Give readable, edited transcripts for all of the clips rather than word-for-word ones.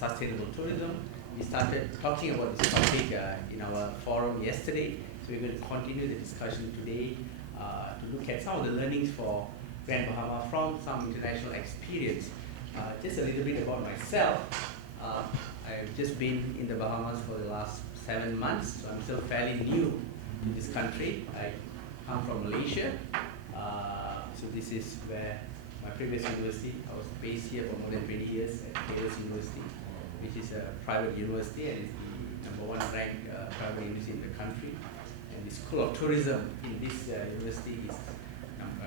sustainable tourism. We started talking about this topic in our forum yesterday, so we're going to continue the discussion today to look at some of the learnings for Grand Bahama from some international experience. Just a little bit about myself. I've just been in the Bahamas for the last 7 months, so I'm still fairly new to this country. I come from Malaysia, so this is where my previous university, I was based here for more than 20 years at Taylor's University, which is a private university and is the #1 ranked private university in the country. And the School of Tourism in this university is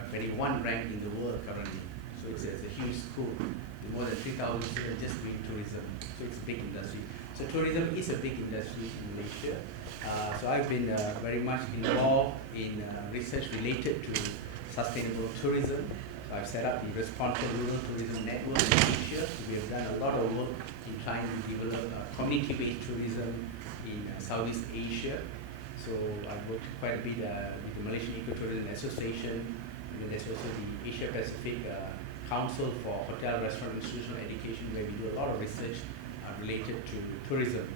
21 ranked in the world currently. So it's a huge school with more than 3,000 students just doing tourism. So it's a big industry. So tourism is a big industry in Malaysia. So I've been very much involved in research related to sustainable tourism. So I've set up the Responsible Rural Tourism Network in Asia. So we have done a lot of work in trying to develop community-based tourism in Southeast Asia. So I've worked quite a bit with the Malaysian Ecotourism Association, and then there's also the Asia Pacific Council for Hotel, Restaurant, and Institutional Education, where we do a lot of research related to tourism.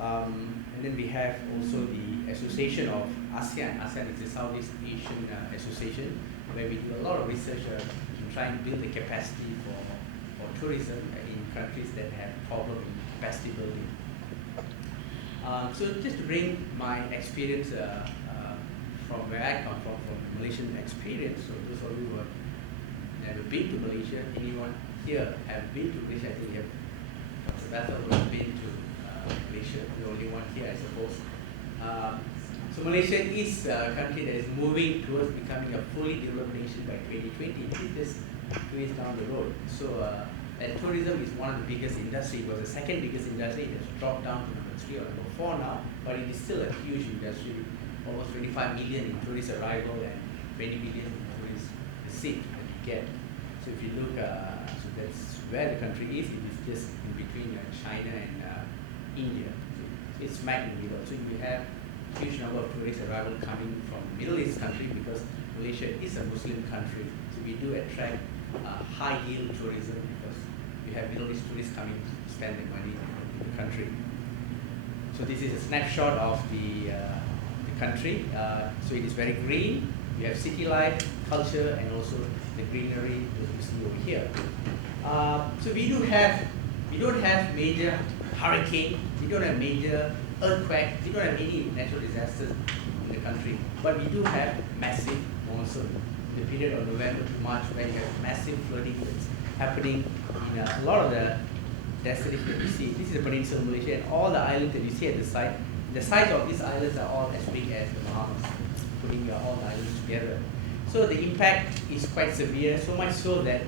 And then we have also the Association of ASEAN. ASEAN is the Southeast Asian Association, where we do a lot of research in trying to build the capacity for tourism in countries that have problem in capacity building. So just to bring my experience from where I come from Malaysian experience. So those of you who have never been to Malaysia, anyone here have been to Malaysia? I think you have Dr. Bethel who have been to Malaysia, the only one here I suppose. So Malaysia is a country that is moving towards becoming a fully developed nation by 2020. It's just 2 years down the road. So and tourism is one of the biggest industry. It was the second biggest industry. It has dropped down to number 3 or number 4 now, but it is still a huge industry. Almost 25 million in tourist arrival and 20 million in tourist receipt that you get. So if you look, so that's where the country is. It is just in between China and India. So it's smack in the middle. So you have a huge number of tourist arrival coming from Middle East country because Malaysia is a Muslim country. So we do attract high yield tourism because we have Middle East tourists coming to spend their money in the country. So this is a snapshot of the country. So it is very green. We have city life, culture, and also the greenery that you see over here. So we don't have major hurricane, we don't have major earthquake, we don't have any natural disasters in the country, but we do have massive monsoon. In the period of November to March, where you have massive flooding that's happening in a lot of the destinations that you see. This is the Peninsula Malaysia, and all the islands that you see at the side. The size of these islands are all as big as the Bahamas, putting all the islands together. So the impact is quite severe, so much so that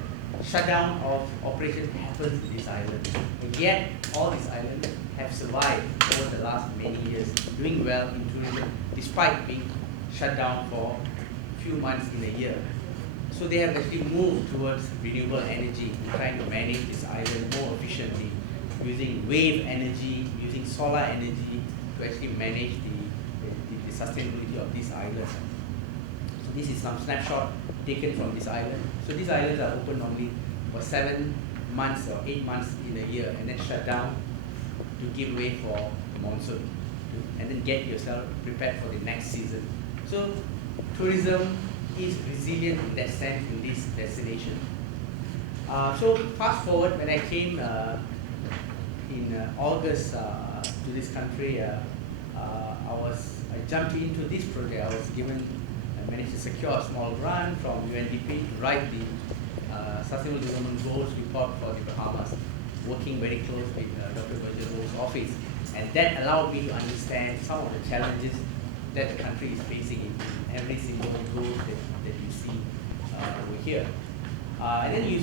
shutdown of operations happens in these islands. And yet, all these islands have survived over the last many years, doing well in tourism, despite being shut down for a few months in a year. So they have actually moved towards renewable energy, trying to manage this island more efficiently, using wave energy, using solar energy, to actually manage the sustainability of these islands. So this is some snapshot taken from this island. So these islands are open only for 7 months or 8 months in a year and then shut down to give way for the monsoon and then get yourself prepared for the next season. So tourism is resilient in that sense in this destination. So fast forward, when I came in August to this country, I jumped into this project. I managed to secure a small grant from UNDP to write the Sustainable Development Goals report for the Bahamas, working very close with Dr. Virgil Go's office. And that allowed me to understand some of the challenges that the country is facing in every single goal that you see over here. And then you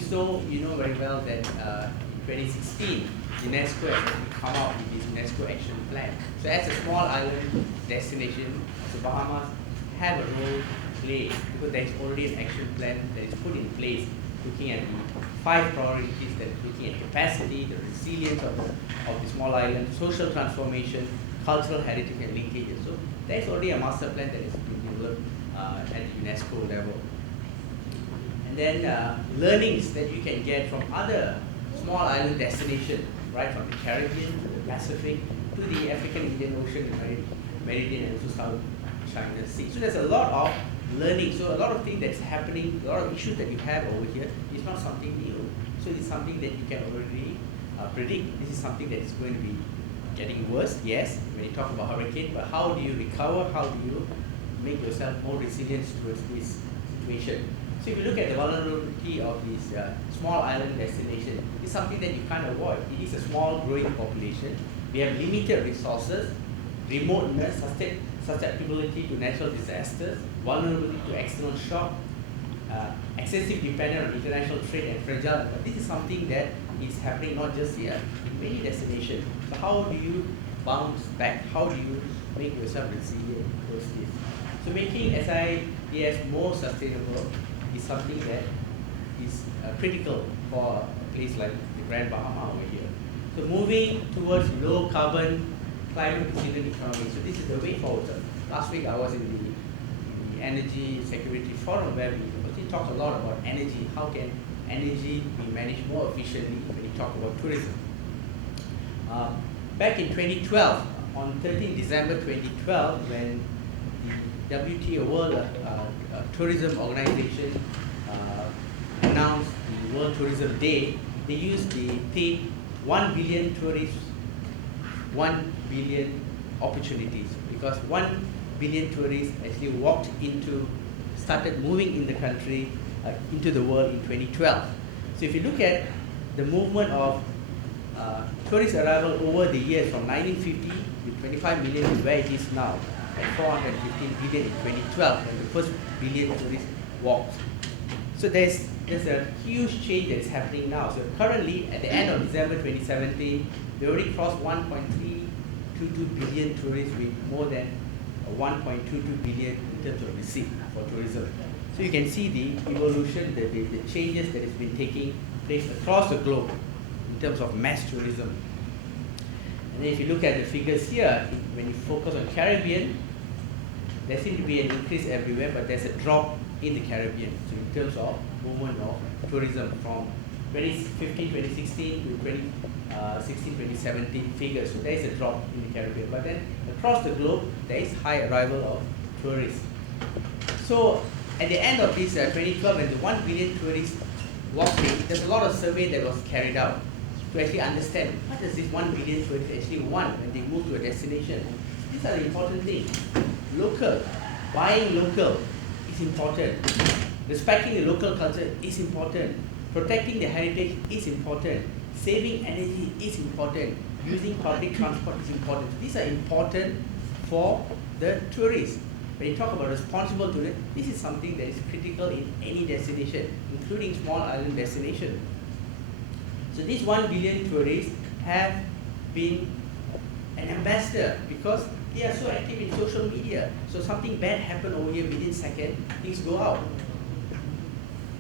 know very well that in 2016, UNESCO has actually come out with this UNESCO Action Plan. So as a small island destination, the Bahamas have a role to play because there is already an action plan that is put in place looking at the 5 priorities that is looking at capacity, the resilience of the small island, social transformation, cultural heritage and linkages. So there is already a master plan that is being developed at the UNESCO level. And then learnings that you can get from other small island destinations right from the Caribbean to the Pacific to the African Indian Ocean, the Meridian, and also South China Sea. So there's a lot of learning. So a lot of things that's happening, a lot of issues that you have over here is not something new. So it's something that you can already predict. This is something that is going to be getting worse, yes, when you talk about hurricane, but how do you recover? How do you make yourself more resilient towards this situation? So if you look at the vulnerability of this small island destination, it's something that you can't avoid. It is a small growing population. We have limited resources, remoteness, susceptibility to natural disasters, vulnerability to external shock, excessive dependence on international trade and fragile. But this is something that is happening not just here, in many destinations. So how do you bounce back? How do you make yourself resilient towards this? So making SIAS more sustainable is something that is critical for a place like the Grand Bahama over here. So moving towards low carbon, climate resilient economy. So this is the way forward. So last week I was in the Energy Security Forum where we talked a lot about energy. How can energy be managed more efficiently when you talk about tourism? Back in 2012, on 13 December 2012, when the WTO World Tourism Organization announced the World Tourism Day, they used the theme 1 billion tourists, 1 billion opportunities, because 1 billion tourists actually started moving in the country, into the world in 2012. So if you look at the movement of tourist arrival over the years from 1950 to 25 million to where it is now, at 415 billion in 2012, when the first billion tourists walked. So there's a huge change that is happening now. So currently, at the end of December 2017, we already crossed 1.322 billion tourists with more than 1.22 billion in terms of receipt for tourism. So you can see the evolution, the changes that has been taking place across the globe in terms of mass tourism. And then if you look at the figures here, when you focus on Caribbean, there seems to be an increase everywhere, but there's a drop in the Caribbean. So in terms of movement of tourism from 2015, 2016 to 2016, 2017 figures. So there is a drop in the Caribbean. But then across the globe, there is high arrival of tourists. So at the end of this 2012, when the 1 billion tourists walked in, there's a lot of survey that was carried out to actually understand what does this 1 billion tourists actually want when they move to a destination. These are the important things. Local, buying local is important. Respecting the local culture is important. Protecting the heritage is important. Saving energy is important. Using public transport is important. These are important for the tourists. When you talk about responsible tourism, this is something that is critical in any destination, including small island destination. So these 1 billion tourists have been an ambassador because they are so active in social media. So something bad happened over here within seconds, things go out.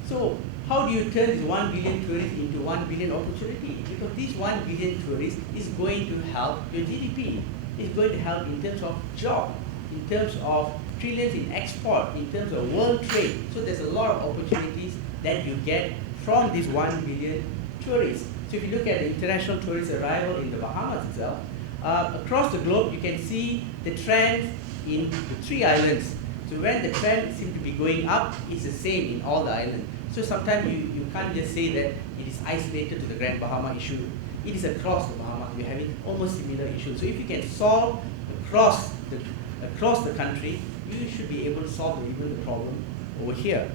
So how do you turn this 1 billion tourists into 1 billion opportunity? Because this 1 billion tourists is going to help your GDP. It's going to help in terms of job, in terms of trillions in export, in terms of world trade. So there's a lot of opportunities that you get from this 1 billion tourists. So if you look at the international tourist arrival in the Bahamas itself, across the globe you can see the trend in the 3 islands. So when the trend seems to be going up, it's the same in all the islands. So sometimes you can't just say that it is isolated to the Grand Bahama issue. It is across the Bahamas. We're having almost similar issues. So if you can solve across the country, you should be able to solve even the problem over here.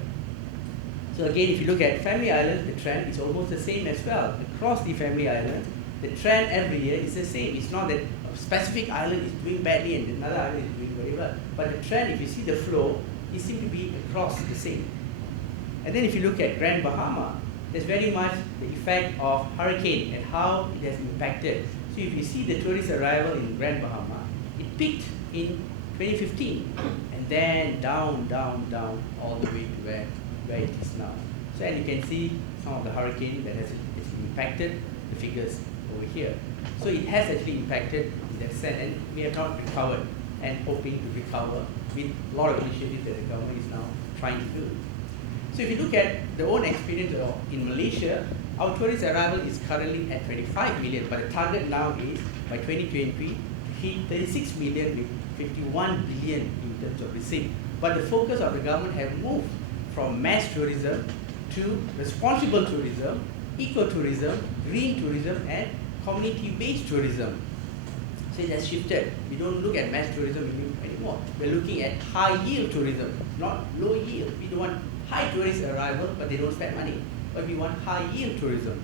So again, if you look at family islands, the trend is almost the same as well. Across the family islands, the trend every year is the same. It's not that a specific island is doing badly and another island is doing very well. But the trend, if you see the flow, it seems to be across the same. And then if you look at Grand Bahama, there's very much the effect of hurricane and how it has impacted. So if you see the tourist arrival in Grand Bahama, it peaked in 2015 and then down all the way to where it is now. So and you can see some of the hurricane that has impacted the figures over here. So it has actually impacted in that sense, and we have not recovered and hoping to recover with a lot of initiatives that the government is now trying to do. So if you look at the own experience in Malaysia, Our tourist arrival is currently at 25 million, but the target now is by 2020 to hit 36 million with 51 billion in terms of receipt. But the focus of the government have moved from mass tourism to responsible tourism, ecotourism, green tourism, and community-based tourism. So it has shifted. We don't look at mass tourism anymore. We're looking at high-yield tourism, not low-yield. We don't want high tourist arrival, but they don't spend money. But we want high-yield tourism.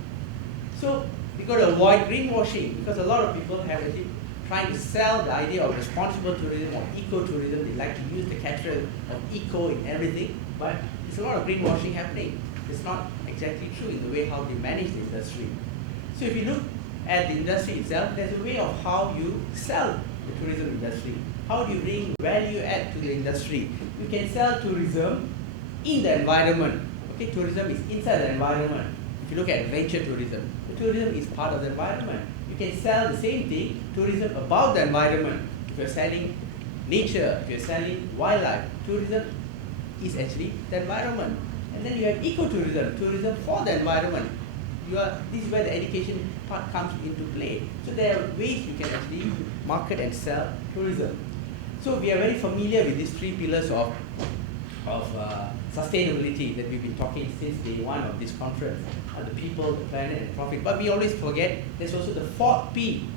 So we got to avoid greenwashing, because a lot of people have actually trying to sell the idea of responsible tourism or ecotourism. They like to use the catchphrase of eco in everything, but there's a lot of greenwashing happening. It's not exactly true in the way how they manage the industry. So if you look at the industry itself, there's a way of how you sell the tourism industry. How do you bring value add to the industry? You can sell tourism in the environment. Okay, tourism is inside the environment. If you look at adventure tourism, the tourism is part of the environment. You can sell the same thing, tourism about the environment. If you're selling nature, if you're selling wildlife, tourism is actually the environment. And then you have ecotourism, tourism for the environment. This is where the education part comes into play. So there are ways you can actually market and sell tourism. So we are very familiar with these three pillars of sustainability that we've been talking since day one of this conference. The people, the planet, and profit. But we always forget there's also the fourth P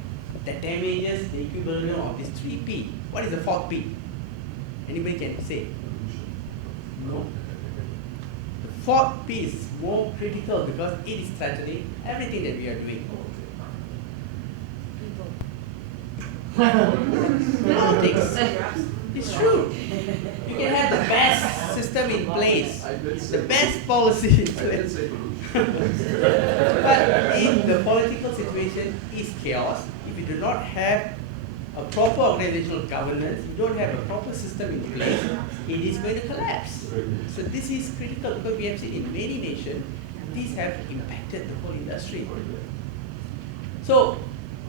that damages the equilibrium of these three P. What is the fourth P? Anybody can say? No. The fourth P is more critical because it is threatening everything that we are doing. Politics. It's true. You can have the best system in place, the best policy in place. But in the political situation is chaos. If you do not have a proper organizational governance, you don't have a proper system in place, it is going to collapse. So this is critical because we have seen in many nations, these have impacted the whole industry. So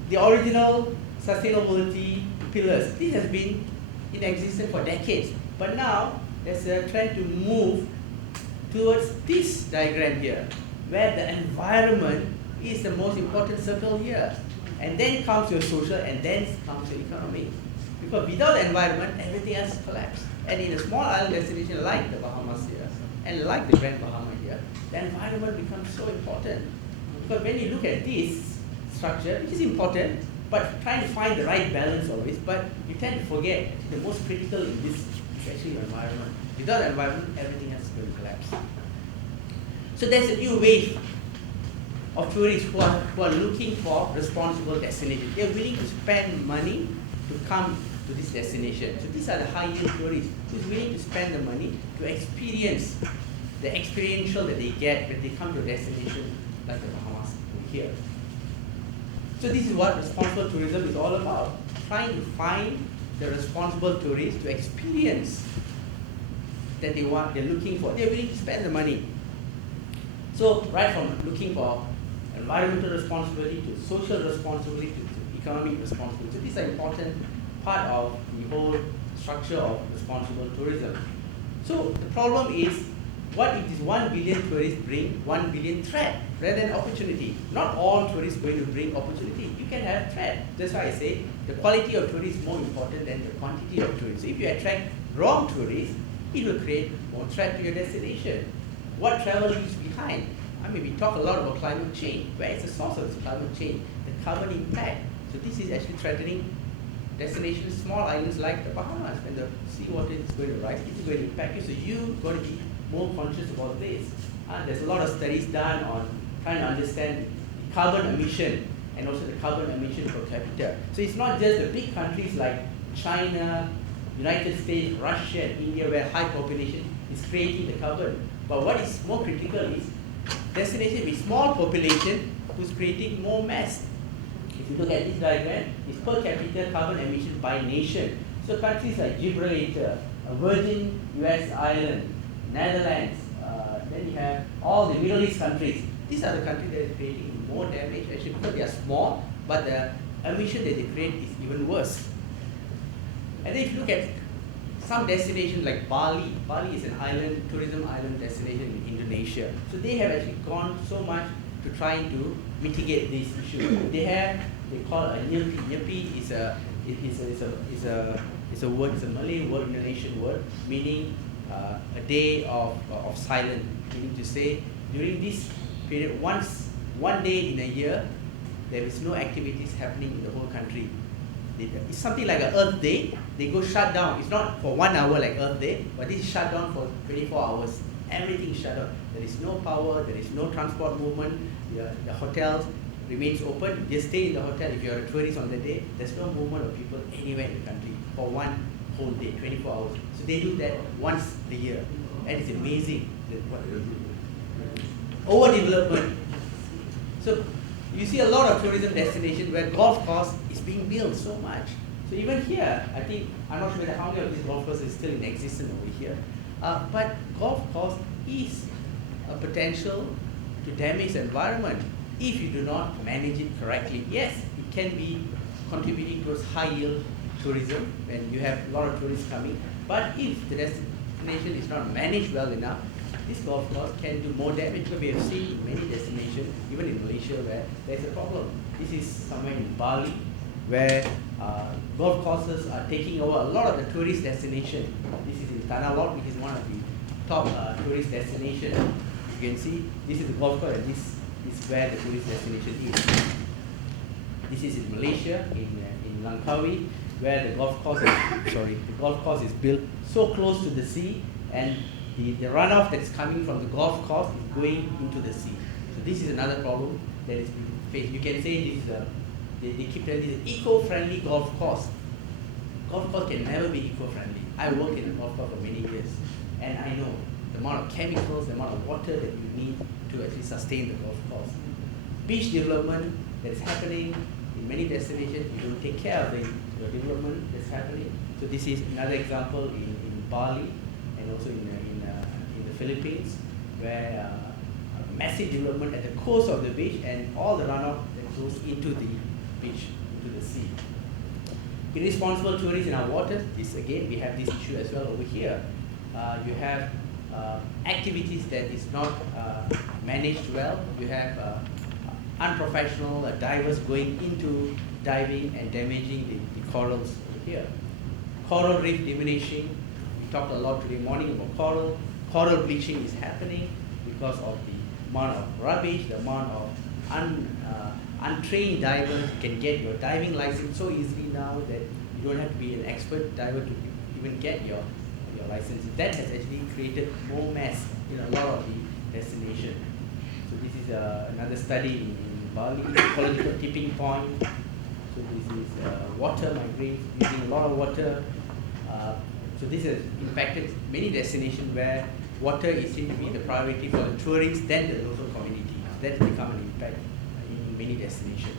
the original sustainability pillars, this has been in existence for decades. But now there's a trend to move towards this diagram here, where the environment is the most important circle here. And then comes your social, and then comes your economy. Because without the environment, everything else collapses. And in a small island destination like the Bahamas here, and like the Grand Bahama here, the environment becomes so important. Because when you look at this structure, which is important, but trying to find the right balance always, but you tend to forget the most critical in this is actually your environment. Without the environment, everything else will collapse. So there's a new wave of tourists who are looking for responsible destinations. They're willing to spend money to come to this destination. So these are the high-yield tourists who's willing to spend the money to experience the experiential that they get when they come to a destination like the Bahamas here. So this is what responsible tourism is all about. Trying to find the responsible tourists to experience that they're looking for. They're willing to spend the money. So right from looking for environmental responsibility to social responsibility to economic responsibility. So these are important part of the whole structure of responsible tourism. So the problem is, what if this 1 billion tourists bring 1 billion threat rather than opportunity? Not all tourists going to bring opportunity. You can have threat. That's why I say the quality of tourists is more important than the quantity of tourists. So if you attract wrong tourists, it will create more threat to your destination. What travel leaves behind? I mean, we talk a lot about climate change. Where is the source of this climate change? The carbon impact. So this is actually threatening destinations, small islands like the Bahamas. When the seawater is going to rise, it is going to impact you. So you've got to be more conscious about this. There's a lot of studies done on trying to understand the carbon emission and also the carbon emission per capita. So it's not just the big countries like China, United States, Russia, and India, where high population is creating the carbon. But what is more critical is destination with small population who's creating more mess. If you look at this diagram, it's per capita carbon emission by nation. So countries like Gibraltar, Virgin US Island, Netherlands, then you have all the Middle East countries. These are the countries that are creating more damage actually because they are small, but the emission that they create is even worse. And then if you look at some destinations like Bali, Bali is an island, tourism island destination in Indonesia. So they have actually gone so much to try to mitigate this issue. They call a nyepi. Nyepi is a word, it's a Malay word, Indonesian word, meaning a day of silence. Meaning to say, during this period, one day in a year, there is no activities happening in the whole country. It's something like an Earth Day. They go shut down. It's not for 1 hour like Earth Day, but this is shut down for 24 hours. Everything is shut down. There is no power, there is no transport movement, the hotels remains open. You just stay in the hotel. If you're a tourist on the day, there's no movement of people anywhere in the country for one whole day, 24 hours. So they do that once a year. And it's amazing what they do. Overdevelopment. So you see a lot of tourism destinations where golf course is being built so much. So even here, I think, I'm not sure how many of these golf courses is still in existence over here, but golf course is a potential to damage the environment if you do not manage it correctly. Yes, it can be contributing towards high yield tourism when you have a lot of tourists coming, but if the destination is not managed well enough, this golf course can do more damage. Because we have seen many destinations, even in Malaysia, where there's a problem. This is somewhere in Bali, where golf courses are taking over a lot of the tourist destinations. This is in Tanah Lot, which is one of the top tourist destinations. You can see this is the golf course, and this is where the tourist destination is. This is in Malaysia, in Langkawi, where the golf course is built so close to the sea, and the runoff that is coming from the golf course is going into the sea. So this is another problem that is being faced. You can say this is they keep telling this is an eco-friendly golf course. Golf course can never be eco-friendly. I worked in a golf course for many years, and I know the amount of chemicals, the amount of water that you need to actually sustain the golf course. Beach development that is happening in many destinations, you don't take care of the development that's happening. So this is another example in Bali and also in the Philippines, where massive development at the coast of the beach and all the runoff that goes into the beach, into the sea. Irresponsible tourism in our waters, this again, we have this issue as well over here. You have activities that is not managed well. You have unprofessional divers going into diving and damaging the corals over here. Coral reef diminishing. We talked a lot today morning about coral. Coral bleaching is happening because of the amount of rubbish, the amount of untrained divers can get your diving license so easily now that you don't have to be an expert diver to even get your license. That has actually created more mess in a lot of the destinations. So this is another study in Bali, ecological tipping point. So this is water migrants using a lot of water. So this has impacted many destinations where water is seen to be the priority for the tourists than the local community. That's become an impact in many destinations.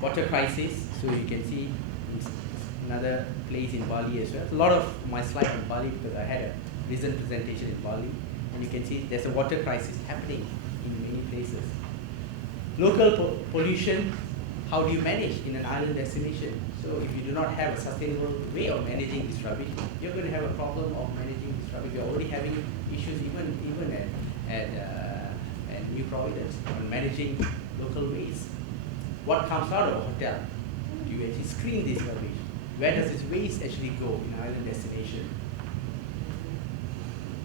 Water crisis, so you can see another place in Bali as well. A lot of my slides on Bali because I had a recent presentation in Bali, and you can see there's a water crisis happening in many places. Local pollution, how do you manage in an island destination? So if you do not have a sustainable way of managing this rubbish, you're going to have a problem of managing this rubbish. We're already having issues even at New Providence on managing local waste. What comes out of a hotel? Do you actually screen this rubbish? Where does this waste actually go in an island destination?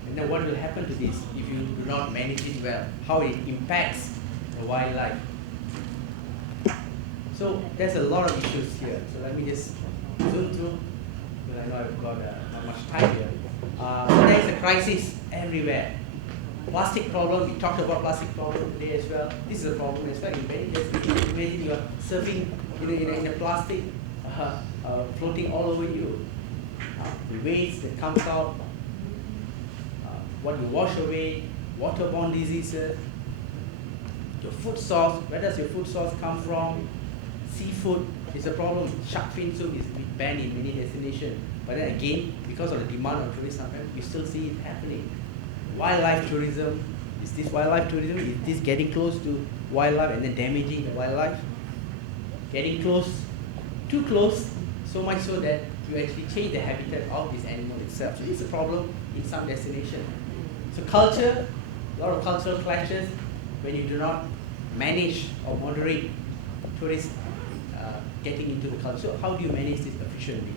And then what will happen to this if you do not manage it well? How it impacts the wildlife? So there's a lot of issues here. So let me just zoom through, because I know I've got not much time here. So there is a crisis everywhere. Plastic problem, we talked about plastic problem today as well. This is a problem as well. Imagine you are surfing in a plastic floating all over you. The waste that comes out, what you wash away, waterborne diseases, your food source, where does your food source come from? Seafood is a problem. Shark fin soup is banned in many destinations. But then again, because of the demand of tourists, sometimes we still see it happening. Wildlife tourism, is this wildlife tourism? Is this getting close to wildlife and then damaging the wildlife? Getting close, too close, so much so that you actually change the habitat of this animal itself. So it's a problem in some destinations. So culture, A lot of cultural clashes when you do not manage or moderate tourists getting into the culture. So how do you manage this efficiently?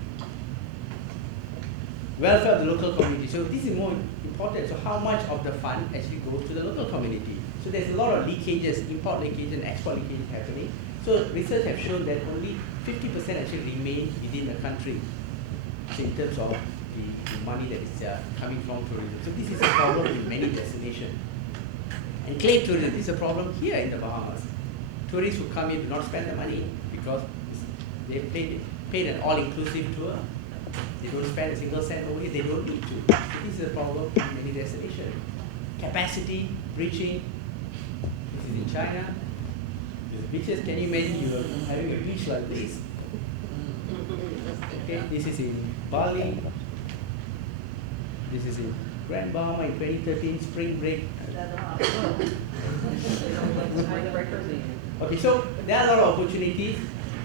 Welfare of the local community. So this is more important. So how much of the fund actually goes to the local community? So there's a lot of leakages, import leakage and export leakage happening. So research have shown that only 50% actually remain within the country. So in terms of the money that is coming from tourism. So this is a problem in many destinations. Enclave tourism, this is a problem here in the Bahamas. Tourists who come in do not spend the money because they paid an all-inclusive tour. They don't spend a single cent over here, they don't need to. So this is a problem in many destinations. Capacity, breaching, this is in China. The beaches, can you imagine you are having a beach like this? Okay, this is in Bali. This is in Grand Bahama in 2013, spring break. Okay, so there are a lot of opportunities,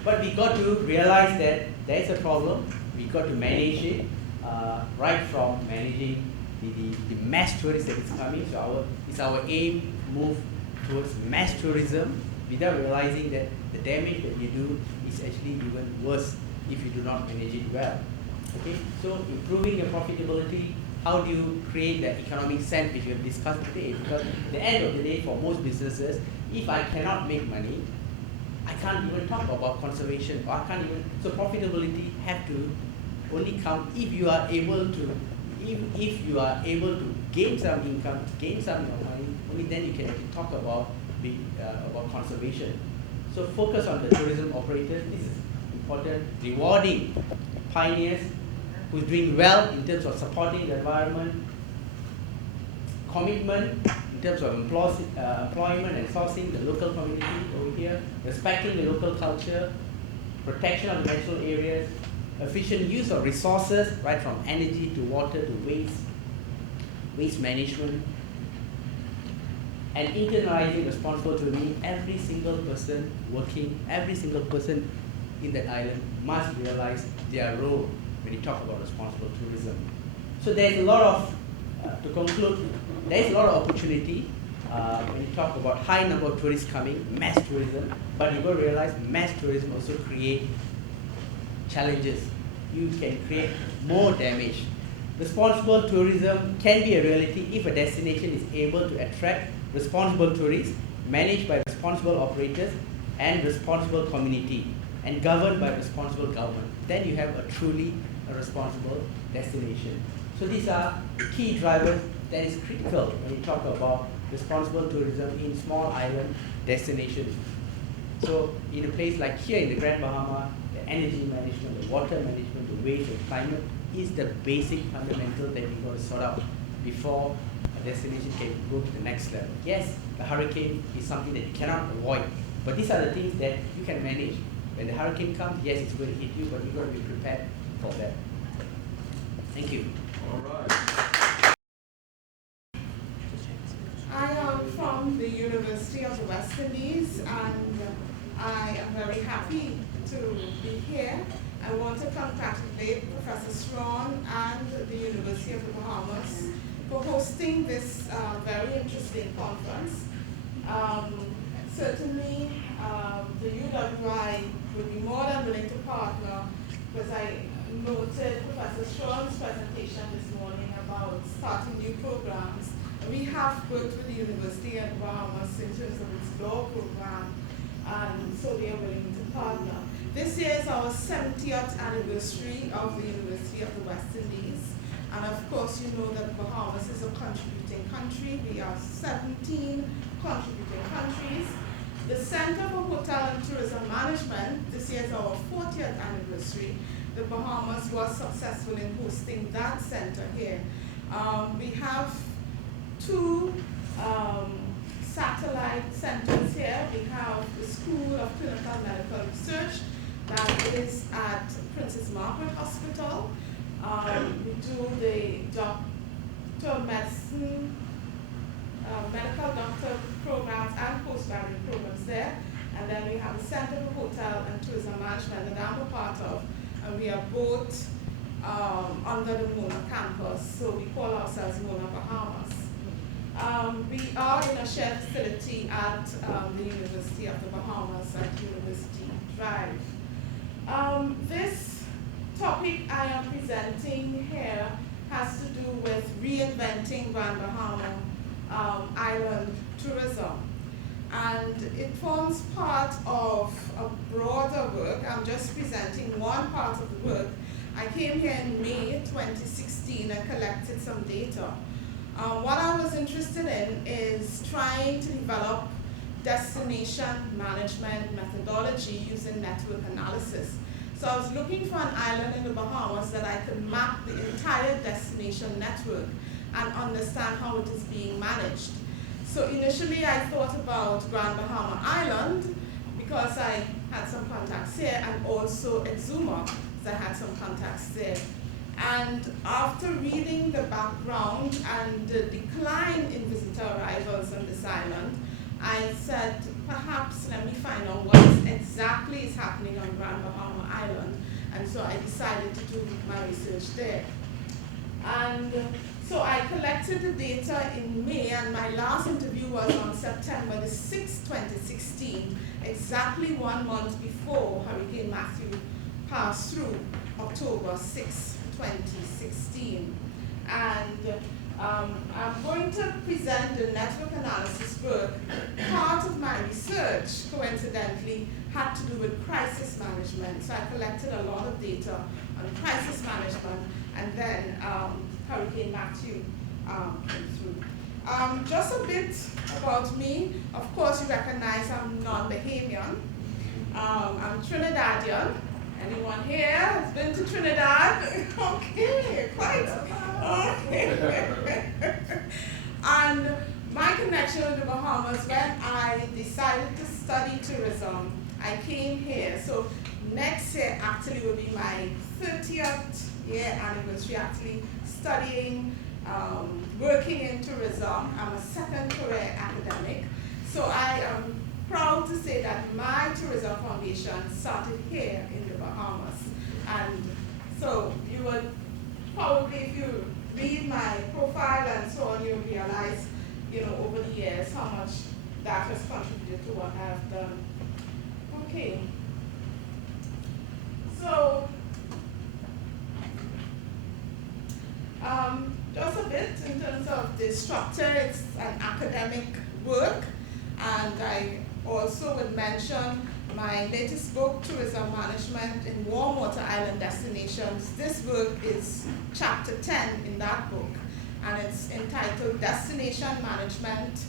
but we got to realize that there is a problem. We got to manage it, right from managing the mass tourists that is coming. So it's our aim to move towards mass tourism without realizing that the damage that you do is actually even worse if you do not manage it well. Okay, so improving your profitability. How do you create that economic sense which we have discussed today? Because at the end of the day, for most businesses, if I cannot make money, I can't even talk about conservation, or I can't even, so profitability have to only come if you are able to, if you are able to gain some income, gain some money, only then you can actually talk about conservation. So focus on the tourism operators. This is important. Rewarding pioneers who's doing well in terms of supporting the environment. Commitment in terms of employment and sourcing the local community over here. Respecting the local culture. Protection of the natural areas. Efficient use of resources, right from energy to water to waste management. And internalizing responsible tourism. Every single person working, every single person in that island must realize their role when you talk about responsible tourism. So there's a lot of, to conclude, there's a lot of opportunity when you talk about high number of tourists coming, mass tourism, but you've got to realize mass tourism also create challenges. You can create more damage. Responsible tourism can be a reality if a destination is able to attract responsible tourists, managed by responsible operators and responsible community, and governed by responsible government. Then you have a truly responsible destination. So these are key drivers that is critical when you talk about responsible tourism in small island destinations. So in a place like here in the Grand Bahama, the energy management, the water management, the waste and climate is the basic fundamental that we've got to sort out before a destination can go to the next level. Yes, the hurricane is something that you cannot avoid, but these are the things that you can manage. When the hurricane comes, yes, it's going to hit you, but you've got to be prepared for that. Thank you. All right. I am from the University of the West Indies, and I am very happy to be here. I want to congratulate Professor Strawn and the University of the Bahamas for hosting this very interesting conference. Certainly, the UWI would be more than willing to partner, because I noted Professor Strawn's presentation this morning about starting new programs. We have worked with the University of the Bahamas in terms of its law program, and so they are willing to partner. This year is our 70th anniversary of the University of the West Indies, and of course you know that Bahamas is a contributing country. We are 17 contributing countries. The Center for Hotel and Tourism Management, this year is our 40th anniversary. The Bahamas was successful in hosting that center here. We have two satellite centers here. We have the School of Clinical Medical Research that is at Princess Margaret Hospital. We do the doctor medicine, medical doctor programs and postgraduate programs there. And then we have the Center for Hotel and Tourism Management that I'm a part of. And we are both under the Mona campus, so we call ourselves Mona Bahamas. We are in a shared facility at the University of the Bahamas at University Drive. This topic I am presenting here has to do with reinventing Grand Bahama Island tourism. And it forms part of a broader work. I'm just presenting one part of the work. I came here in May 2016 and collected some data. What I was interested in is trying to develop destination management methodology using network analysis. So I was looking for an island in the Bahamas that I could map the entire destination network and understand how it is being managed. So initially I thought about Grand Bahama Island because I had some contacts here, and also Exuma because I had some contacts there. And after reading the background and the decline in visitor arrivals on this island, I said, perhaps let me find out what exactly is happening on Grand Bahama Island. And so I decided to do my research there. And so I collected the data in May, and my last interview was on September the 6th, 2016, exactly 1 month before Hurricane Matthew passed through, October 6th, 2016. And I'm going to present the network analysis work. Part of my research, coincidentally, had to do with crisis management. So I collected a lot of data on crisis management, and then Hurricane Matthew came through. Just a bit about me. Of course, you recognize I'm non-Bahamian. I'm Trinidadian. Anyone here has been to Trinidad? Okay, quite. Okay. And my connection with the Bahamas, when I decided to study tourism, I came here. So next year actually will be my 30th year anniversary actually studying, working in tourism. I'm a second career academic. So I am proud to say that my tourism foundation started here in the Bahamas. And so you would probably, if you read my profile and so on, you'll realize, over the years how much that has contributed to what I've done. Okay. So, just a bit in terms of the structure. It's an academic work, and I also would mention my latest book, Tourism Management in Warm Water Island Destinations. This work is chapter 10 in that book, and it's entitled Destination Management,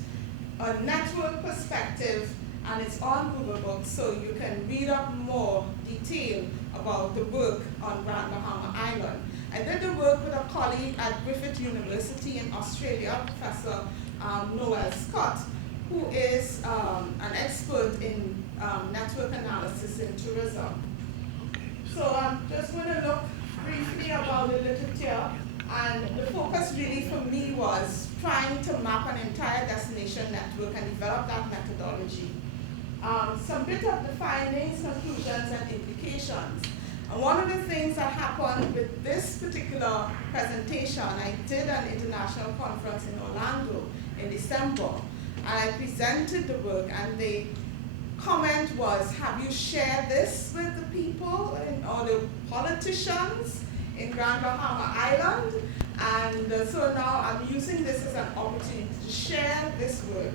a Network Perspective, and it's on Google Books, so you can read up more detail about the work on Grand Bahama Island. I did the work with a colleague at Griffith University in Australia, Professor Noel Scott, who is an expert in network analysis in tourism. So I'm just going to look briefly about the literature, and the focus really for me was trying to map an entire destination network and develop that methodology. Some bit of the findings, conclusions, and implications. And one of the things that happened with this particular presentation, I did an international conference in Orlando in December, and I presented the work, and the comment was, have you shared this with the people or the politicians in Grand Bahama Island? And so now I'm using this as an opportunity to share this work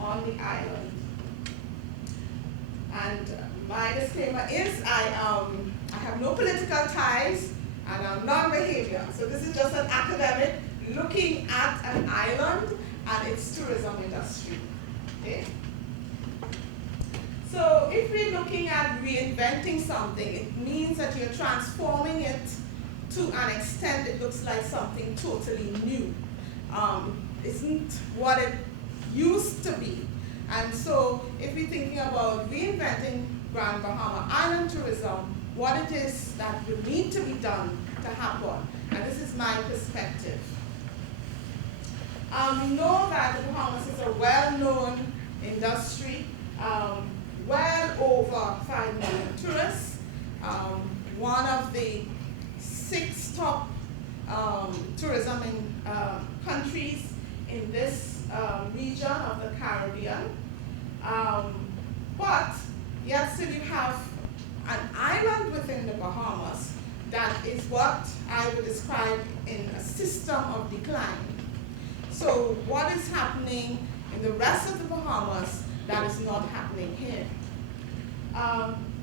on the island. And my disclaimer is I have no political ties, and I'm non-Bahamian. So this is just an academic looking at an island and its tourism industry. Okay? So if we're looking at reinventing something, it means that you're transforming it to an extent it looks like something totally new. Isn't what it used to be. And so if we're thinking about reinventing Grand Bahama Island tourism, what it is that would need to be done to happen. And this is my perspective. We know that the Bahamas is a well-known industry, well over 5 million tourists, one of the 6 top tourism countries in this region of the Caribbean. But yet still you have an island within the Bahamas that is what I would describe in a system of decline. So what is happening in the rest of the Bahamas that is not happening here?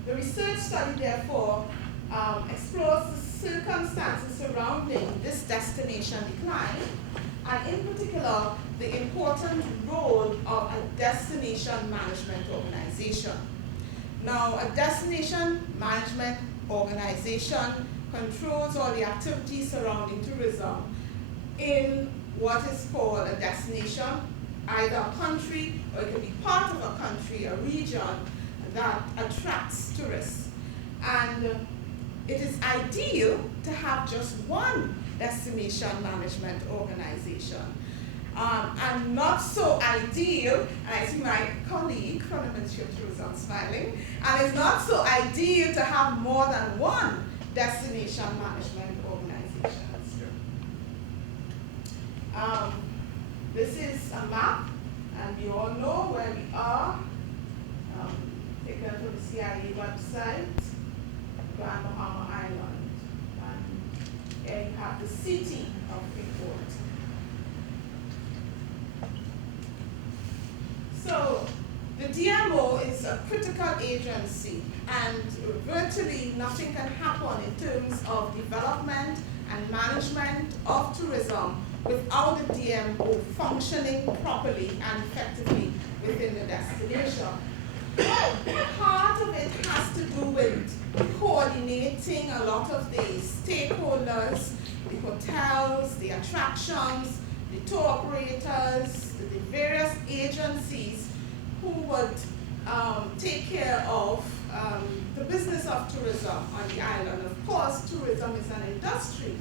The research study, therefore, explores the circumstances surrounding this destination decline, and in particular, the important role of a destination management organization. Now, a destination management organization controls all the activities surrounding tourism in what is called a destination, either a country, or it can be part of a country, a region that attracts tourists. And it is ideal to have just one destination management organization. And not so ideal, and I see my colleague from the Ministry of Tourism smiling, and it's not so ideal to have more than one destination management organization. This is a map, and we all know where we are, taken from the CIA website, Grand Bahama Island. And here you have the city of Freeport. So the DMO is a critical agency, and virtually nothing can happen in terms of development and management of tourism without the DMO functioning properly and effectively within the destination. Part of it has to do with coordinating a lot of the stakeholders, the hotels, the attractions, the tour operators, the various agencies who would take care of the business of tourism on the island. Of course, tourism is an industry.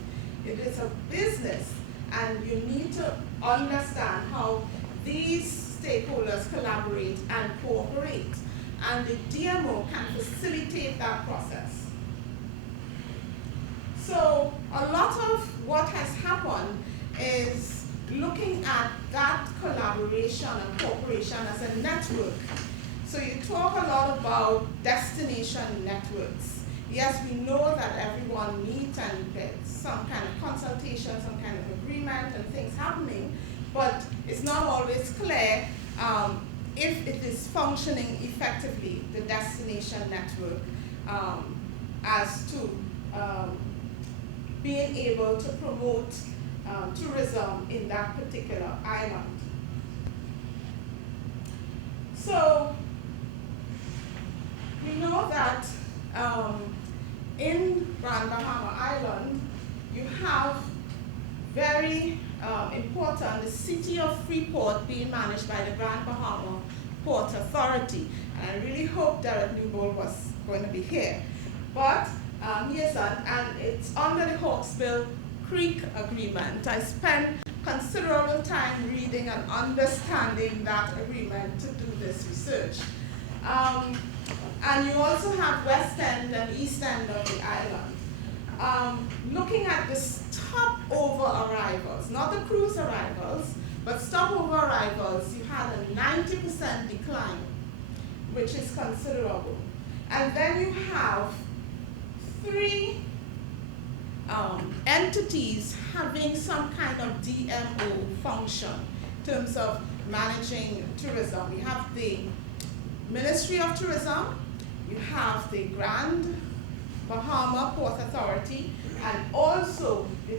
It is a business, and you need to understand how these stakeholders collaborate and cooperate. And the DMO can facilitate that process. So a lot of what has happened is looking at that collaboration and cooperation as a network. So you talk a lot about destination networks. Yes, we know that everyone meets and gets some kind of consultation, some kind of agreement and things happening, but it's not always clear if it is functioning effectively, the destination network, as to being able to promote tourism in that particular island. So we know that in Grand Bahama Island, you have very important, the city of Freeport being managed by the Grand Bahama Port Authority. And I really hope Derek Newbold was going to be here. But he isn't, and it's under the Hawksbill Creek Agreement. I spent considerable time reading and understanding that agreement to do this research. And you also have West End and East End of the island. Looking at the stopover arrivals, not the cruise arrivals, but stopover arrivals, you had a 90% decline, which is considerable. And then you have three entities having some kind of DMO function in terms of managing tourism. We have the Ministry of Tourism, you have the Grand Bahama Port Authority, and also the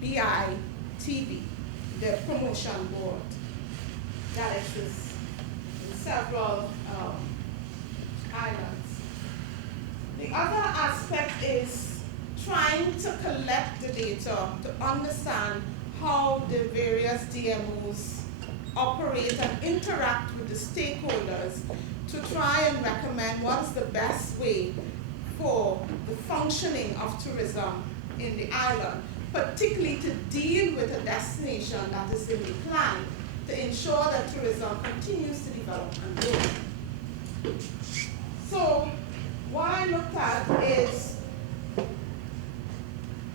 GBITB, the promotion board that exists in several islands. The other aspect is trying to collect the data to understand how the various DMOs operate and interact with the stakeholders to try and recommend what's the best way for the functioning of tourism in the island, particularly to deal with a destination that is in decline, to ensure that tourism continues to develop and grow. So what I looked at is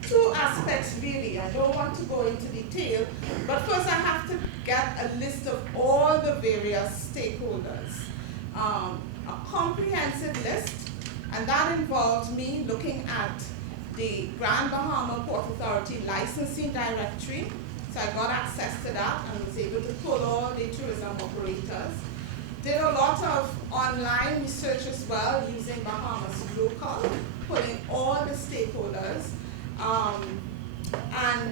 two aspects really. I don't want to go into detail, but first I have to get a list of all the various stakeholders. A comprehensive list, and that involves me looking at the Grand Bahama Port Authority licensing directory. So I got access to that and was able to pull all the tourism operators. Did a lot of online research as well using Bahamas Local, pulling all the stakeholders. And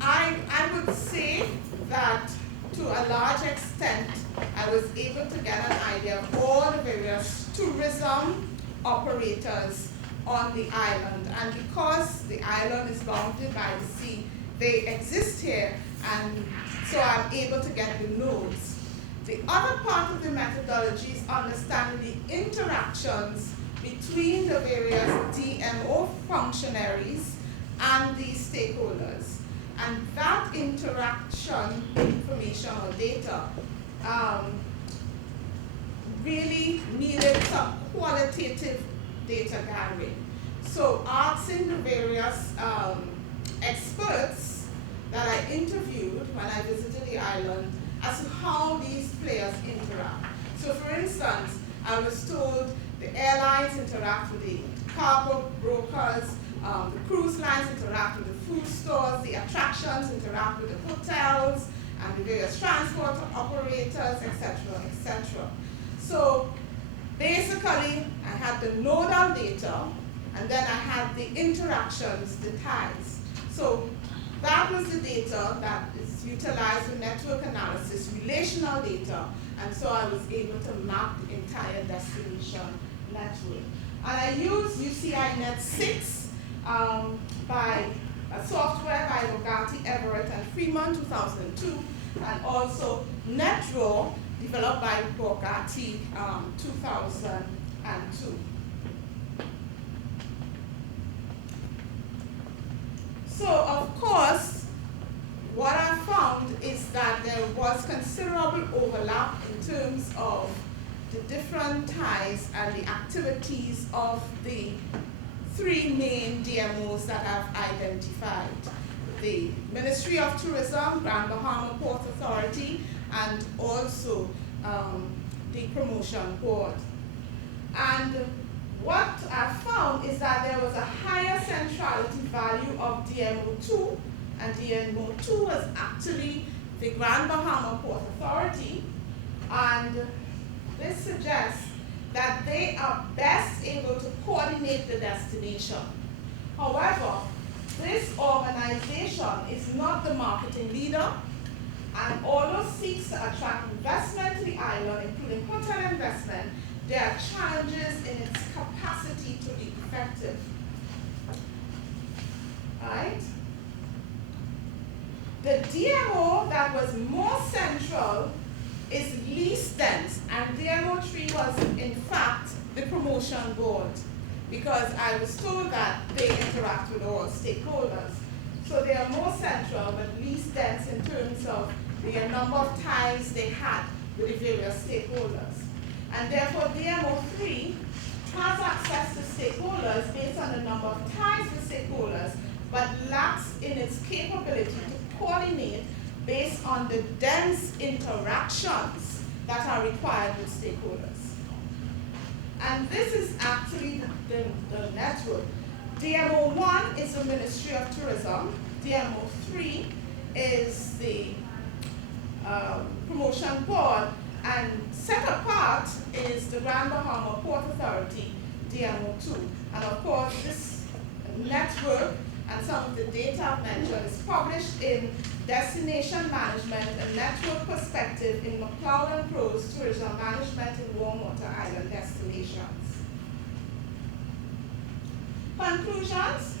I would say that to a large extent, I was able to get an idea of all the various tourism operators on the island. And because the island is bounded by the sea, they exist here, and so I'm able to get the nodes. The other part of the methodology is understanding the interactions between the various DMO functionaries and the stakeholders. And that interaction information or data really needed some qualitative data gathering. So asking the various experts that I interviewed when I visited the island as to how these players interact. So for instance, I was told the airlines interact with the cargo brokers, the cruise lines interact with the food stores, the attractions interact with the hotels, and the various transport operators, etc., etc. So basically, I had the nodal data, and then I had the interactions, the ties. So that was the data that is utilized for network analysis, relational data, and so I was able to map the entire destination network. And I used UCINet 6 by a software by Bogatti, Everett, and Freeman, 2002, and also NetRaw, developed by Bogatti, 2002. So, of course, what I found is that there was considerable overlap in terms of the different ties and the activities of the three main DMOs that I've identified. The Ministry of Tourism, Grand Bahama Port Authority, and also the Promotion Board. And what I found is that there was a higher centrality value of DMO2, and DMO2 was actually the Grand Bahama Port Authority, and this suggests that they are best able to coordinate the destination. However, this organization is not the marketing leader, and although seeks to attract investment to the island, including hotel investment, there are challenges in its capacity to be effective. Right? The DMO that was more central is least dense, and DMO3 was in fact the promotion board, because I was told that they interact with all stakeholders. So they are more central but least dense in terms of the number of ties they had with the various stakeholders. And therefore DMO3 has access to stakeholders based on the number of ties with stakeholders, but lacks in its capability to coordinate based on the dense interactions that are required with stakeholders. And this is actually the network. DMO1 is the Ministry of Tourism. DMO3 is the Promotion Board. And set apart is the Grand Bahama Port Authority, DMO2. And of course, this network and some of the data I've mentioned is published in Destination Management and Network Perspective in McLeod and Pro's Tourism Management in Warm Water Island Destinations. Conclusions.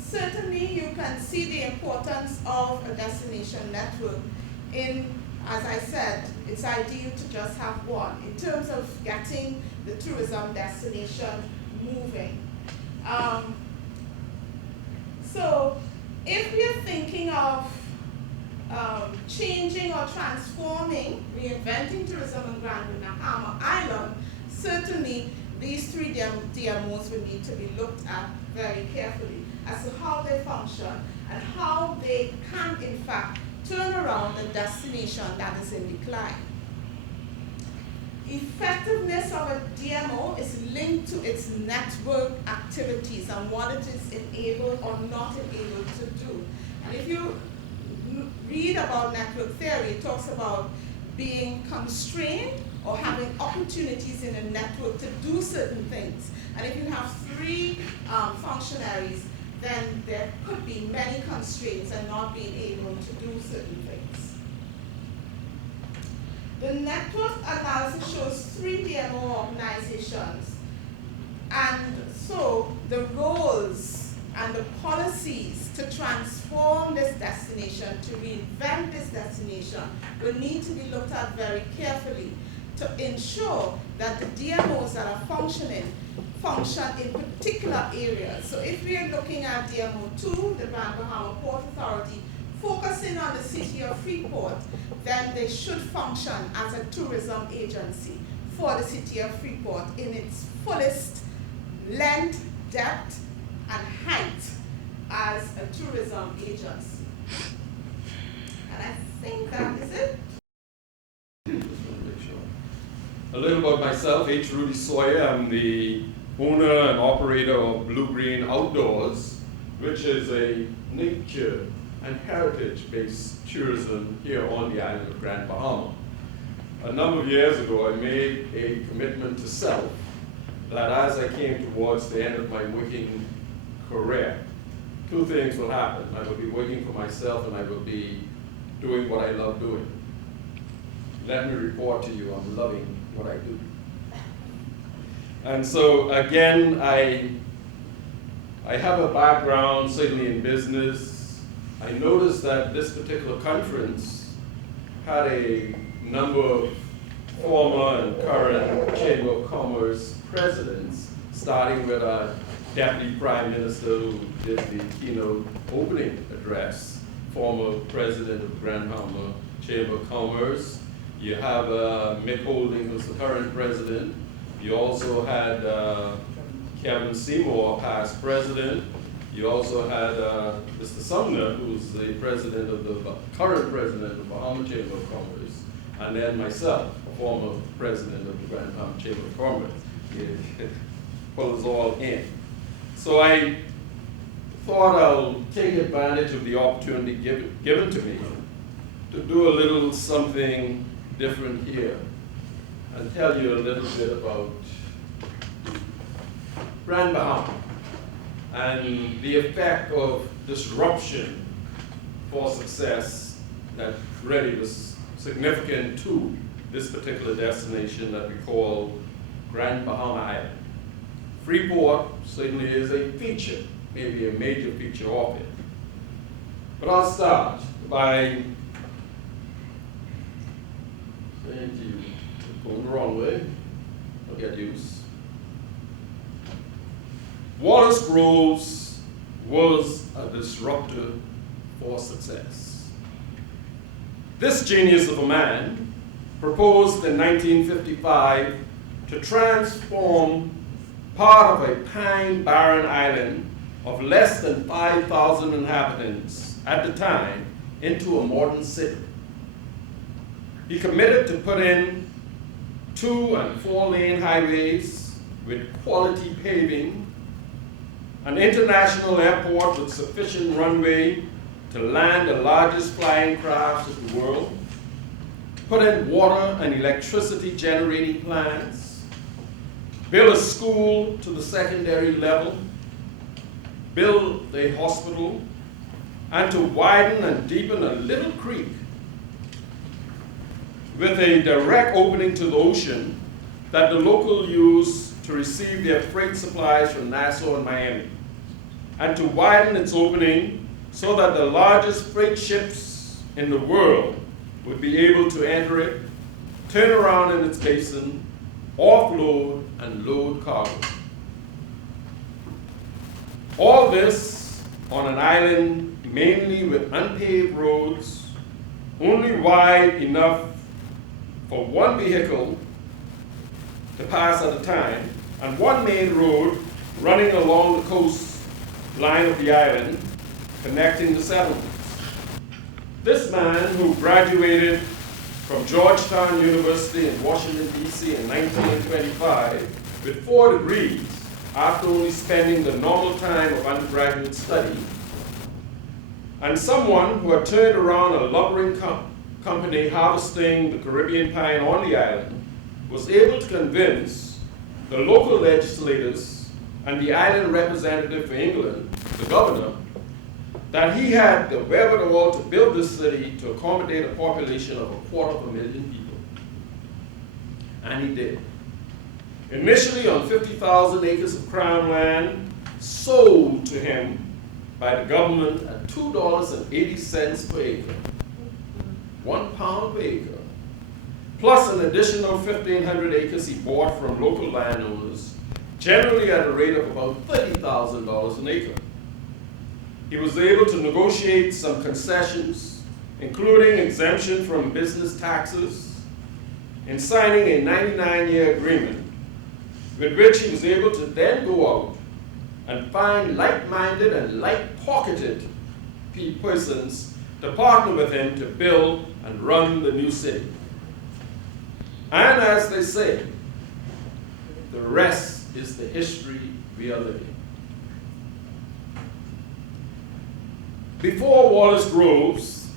Certainly you can see the importance of a destination network. As I said, it's ideal to just have one in terms of getting the tourism destination moving. So if we are thinking of changing or transforming, reinventing tourism in Grand Bahama Island, certainly these three DMOs will need to be looked at very carefully as to how they function and how they can in fact turn around a destination that is in decline. Effectiveness of a DMO is linked to its network activities and what it is enabled or not enabled to do. And if you read about network theory, it talks about being constrained or having opportunities in a network to do certain things. And if you have three functionaries, then there could be many constraints and not being able to do certain things. The network analysis shows three DMO organizations, and so the roles and the policies to transform this destination, to reinvent this destination, will need to be looked at very carefully to ensure that the DMOs that are function in particular areas. So if we are looking at DMO 2, the Grand Bahama Port Authority, focusing on the city of Freeport, then they should function as a tourism agency for the city of Freeport in its fullest length, depth, and height as a tourism agency. And I think that is it. A little about myself, H. Rudy Sawyer. I'm the owner and operator of Blue Green Outdoors, which is a nature and heritage-based tourism here on the island of Grand Bahama. A number of years ago, I made a commitment to self that as I came towards the end of my working career, two things will happen. I will be working for myself and I will be doing what I love doing. Let me report to you, I'm loving what I do. And so again, I have a background certainly in business. I noticed that this particular conference had a number of former and current Chamber of Commerce presidents, starting with our Deputy Prime Minister who did the keynote opening address, former president of Grand Bahama Chamber of Commerce. You have Mick Holding, who's the current president. You also had Kevin Seymour, past president. You also had Mr. Sumner, who's the president of the current president of the Bahama Chamber of Commerce, and then myself, former president of the Grand Bahama Chamber of Commerce. It pulled us all in. So I thought I'll take advantage of the opportunity given to me to do a little something different here and tell you a little bit about Grand Bahama and the effect of disruption for success that really was significant to this particular destination that we call Grand Bahama Island. Freeport certainly is a feature, maybe a major feature of it. But I'll start by saying to you, going the wrong way, I'll get used. Wallace Groves was a disruptor for success. This genius of a man proposed in 1955 to transform part of a pine barren island of less than 5,000 inhabitants at the time into a modern city. He committed to put in 2- and 4-lane highways with quality paving, an international airport with sufficient runway to land the largest flying crafts of the world, put in water and electricity generating plants, build a school to the secondary level, build a hospital, and to widen and deepen a little creek with a direct opening to the ocean that the local use to receive their freight supplies from Nassau and Miami, and to widen its opening so that the largest freight ships in the world would be able to enter it, turn around in its basin, offload and load cargo. All this on an island mainly with unpaved roads, only wide enough for one vehicle to pass at a time, and one main road running along the coastline of the island, connecting the settlements. This man, who graduated from Georgetown University in Washington, D.C. in 1925 with 4 degrees after only spending the normal time of undergraduate study, and someone who had turned around a lumbering company harvesting the Caribbean pine on the island, was able to convince the local legislators and the island representative for England, the governor, that he had the wherewithal to build this city to accommodate a population of 250,000 people. And he did. Initially on 50,000 acres of crown land, sold to him by the government at $2.80 per acre, £1 per acre, plus an additional 1,500 acres he bought from local landowners, generally at a rate of about $30,000 an acre. He was able to negotiate some concessions, including exemption from business taxes, in signing a 99-year agreement with which he was able to then go out and find like-minded and like-pocketed persons to partner with him to build and run the new city. And as they say, the rest is the history we are living. Before Wallace Groves,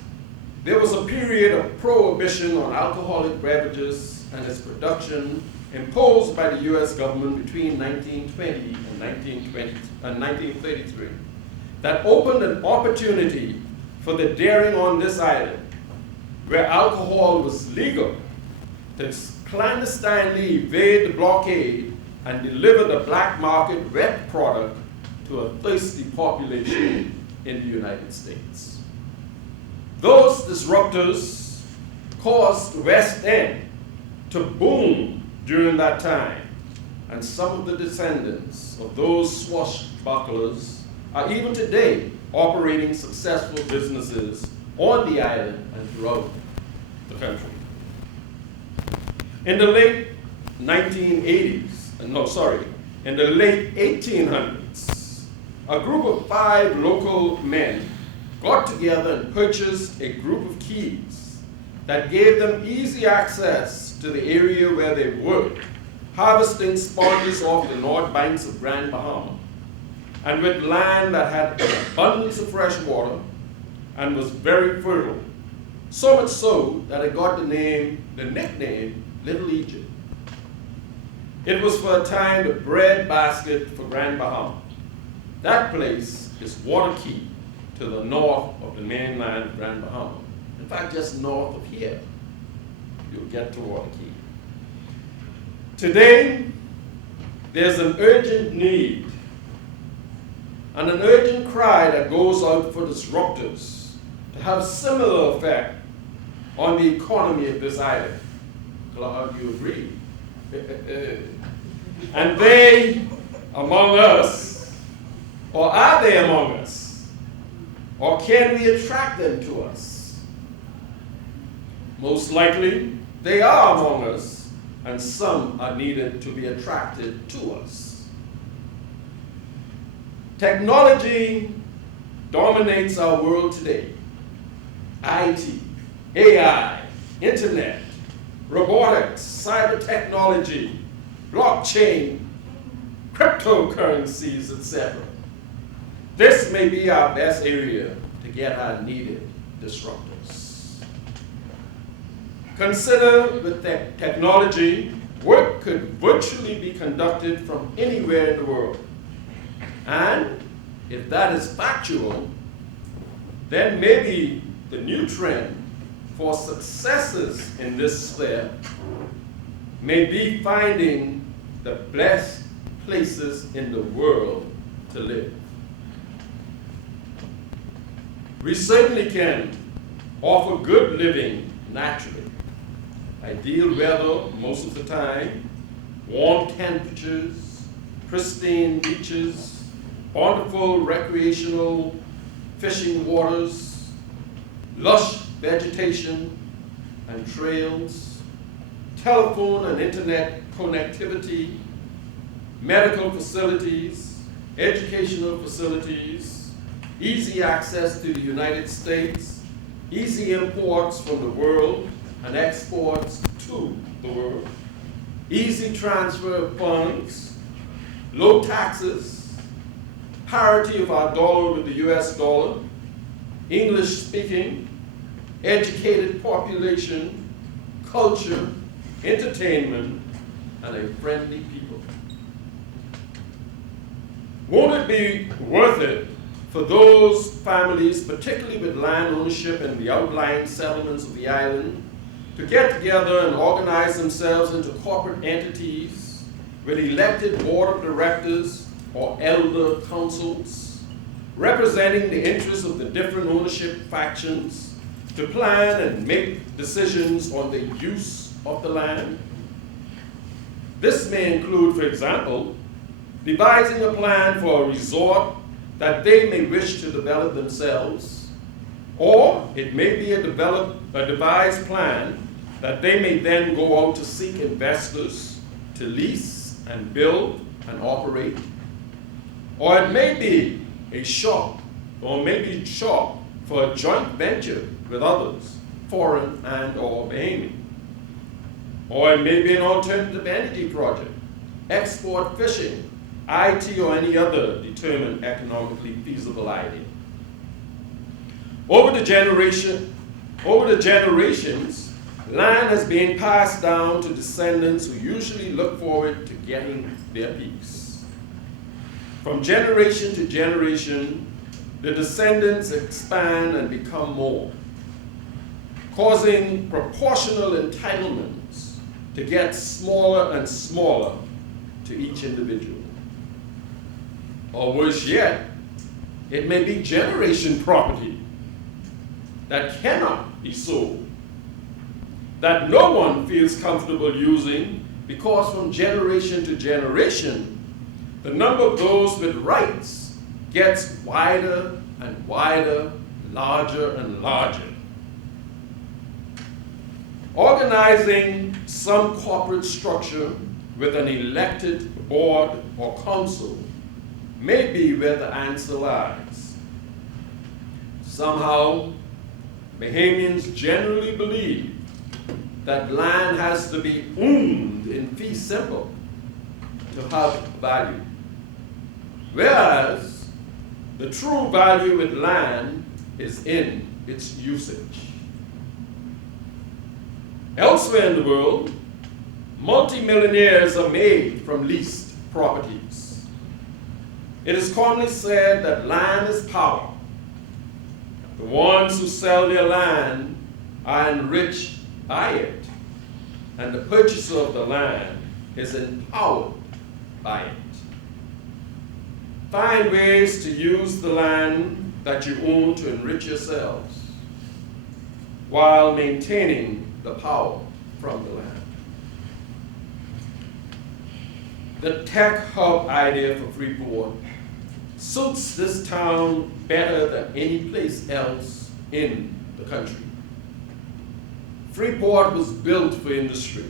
there was a period of prohibition on alcoholic beverages and its production imposed by the U.S. government between 1920 and 1933 that opened an opportunity for the daring on this island, where alcohol was legal, to clandestinely evade the blockade and deliver the black market red product to a thirsty population in the United States. Those disruptors caused the West End to boom during that time, and some of the descendants of those swashbucklers are even today operating successful businesses on the island and throughout the country. In the late 1800s, a group of 5 local men got together and purchased a group of keys that gave them easy access to the area where they worked, harvesting sponges off the north banks of Grand Bahama, and with land that had an abundance of fresh water and was very fertile, so much so that it got the nickname Little Egypt. It was for a time the breadbasket for Grand Bahama. That place is Waterkey, to the north of the mainland of Grand Bahama. In fact, just north of here, you'll get to Waterkey. Today, there's an urgent need and an urgent cry that goes out for disruptors to have similar effect on the economy of this island. Claude, you agree? And they among us, or are they among us? Or can we attract them to us? Most likely, they are among us, and some are needed to be attracted to us. Technology dominates our world today. IT, AI, internet, robotics, cyber technology, blockchain, cryptocurrencies, etc. This may be our best area to get our needed disruptors. Consider with technology, work could virtually be conducted from anywhere in the world. And if that is factual, then maybe the new trend for successes in this sphere may be finding the best places in the world to live. We certainly can offer good living naturally. Ideal weather most of the time, warm temperatures, pristine beaches, wonderful recreational fishing waters, lush vegetation and trails, telephone and internet connectivity, medical facilities, educational facilities, easy access to the United States, easy imports from the world and exports to the world, easy transfer of funds, low taxes, parity of our dollar with the US dollar, English speaking, educated population, culture, entertainment, and a friendly people. Won't it be worth it for those families, particularly with land ownership in the outlying settlements of the island, to get together and organize themselves into corporate entities with elected board of directors or elder councils, representing the interests of the different ownership factions, to plan and make decisions on the use of the land? This may include, for example, devising a plan for a resort that they may wish to develop themselves, or it may be a devised plan that they may then go out to seek investors to lease and build and operate. Or it may be a shop, or maybe shop for a joint venture with others, foreign and or Bahamian. Or it may be an alternative energy project, export fishing, IT, or any other determined economically feasible idea. Over the generations, land has been passed down to descendants who usually look forward to getting their piece. From generation to generation, the descendants expand and become more, causing proportional entitlements to get smaller and smaller to each individual. Or worse yet, it may be generation property that cannot be sold, that no one feels comfortable using, because from generation to generation, the number of those with rights gets wider and wider, larger and larger. Organizing some corporate structure with an elected board or council may be where the answer lies. Somehow, Bahamians generally believe that land has to be owned in fee simple to have value, whereas the true value with land is in its usage. Elsewhere in the world, multimillionaires are made from leased properties. It is commonly said that land is power. The ones who sell their land are enriched by it, and the purchaser of the land is empowered by it. Find ways to use the land that you own to enrich yourselves while maintaining the power from the land. The tech hub idea for Freeport suits this town better than any place else in the country. Freeport was built for industry,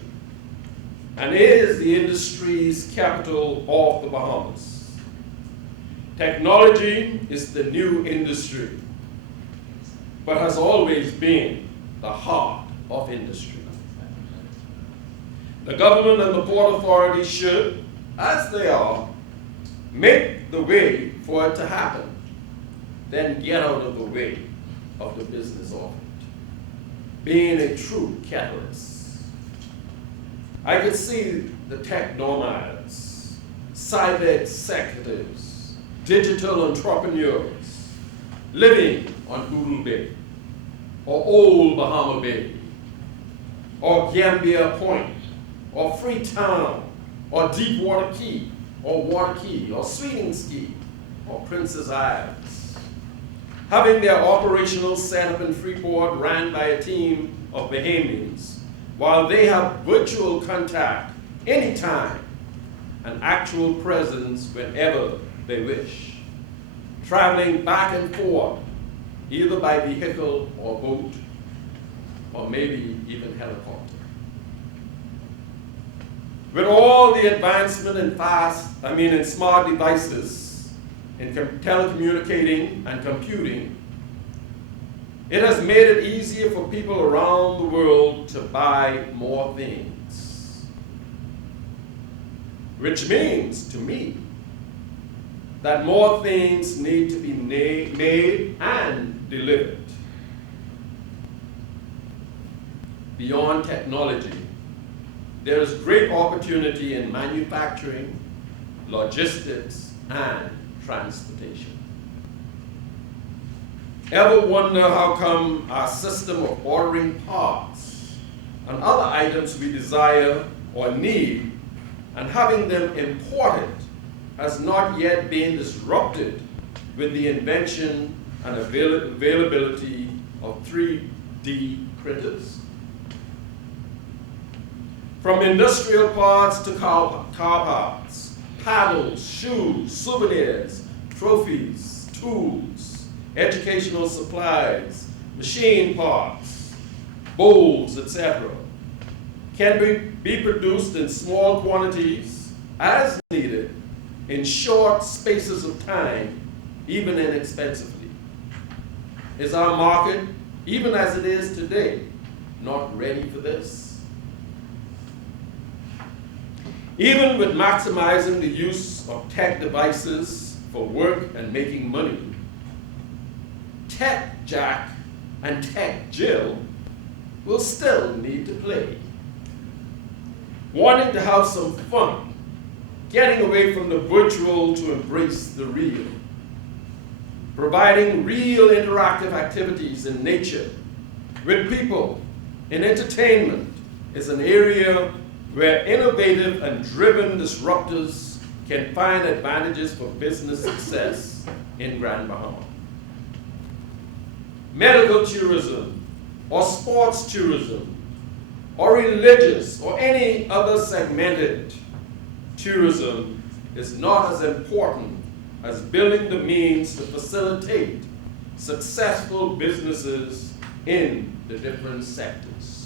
and is the industry's capital of the Bahamas. Technology is the new industry, but has always been the heart of industry. The government and the Port Authority should, as they are, make the way for it to happen, then get out of the way of the business of it, being a true catalyst. I could see the tech nomads, cyber executives, digital entrepreneurs living on Doodle Bay, or Old Bahama Bay, or Gambia Point, or Freetown, or Deepwater Key, or Water Key, or Sweetings Key, or Princess Isles, having their operational setup in Freeport ran by a team of Bahamians, while they have virtual contact anytime and actual presence whenever they wish, traveling back and forth, either by vehicle or boat, or maybe even helicopter. With all the advancement in smart devices, in telecommunicating and computing, it has made it easier for people around the world to buy more things. Which means, to me, that more things need to be made and delivered. Beyond technology, there is great opportunity in manufacturing, logistics, and transportation. Ever wonder how come our system of ordering parts and other items we desire or need and having them imported has not yet been disrupted with the invention and availability of 3D printers? From industrial parts to car parts, paddles, shoes, souvenirs, trophies, tools, educational supplies, machine parts, bowls, etc., can be produced in small quantities as needed in short spaces of time, even inexpensively. Is our market, even as it is today, not ready for this? Even with maximizing the use of tech devices for work and making money, Tech Jack and Tech Jill will still need to play. Wanting to have some fun, getting away from the virtual to embrace the real. Providing real interactive activities in nature, with people, in entertainment is an area where innovative and driven disruptors can find advantages for business success in Grand Bahama. Medical tourism, or sports tourism, or religious, or any other segmented tourism is not as important as building the means to facilitate successful businesses in the different sectors.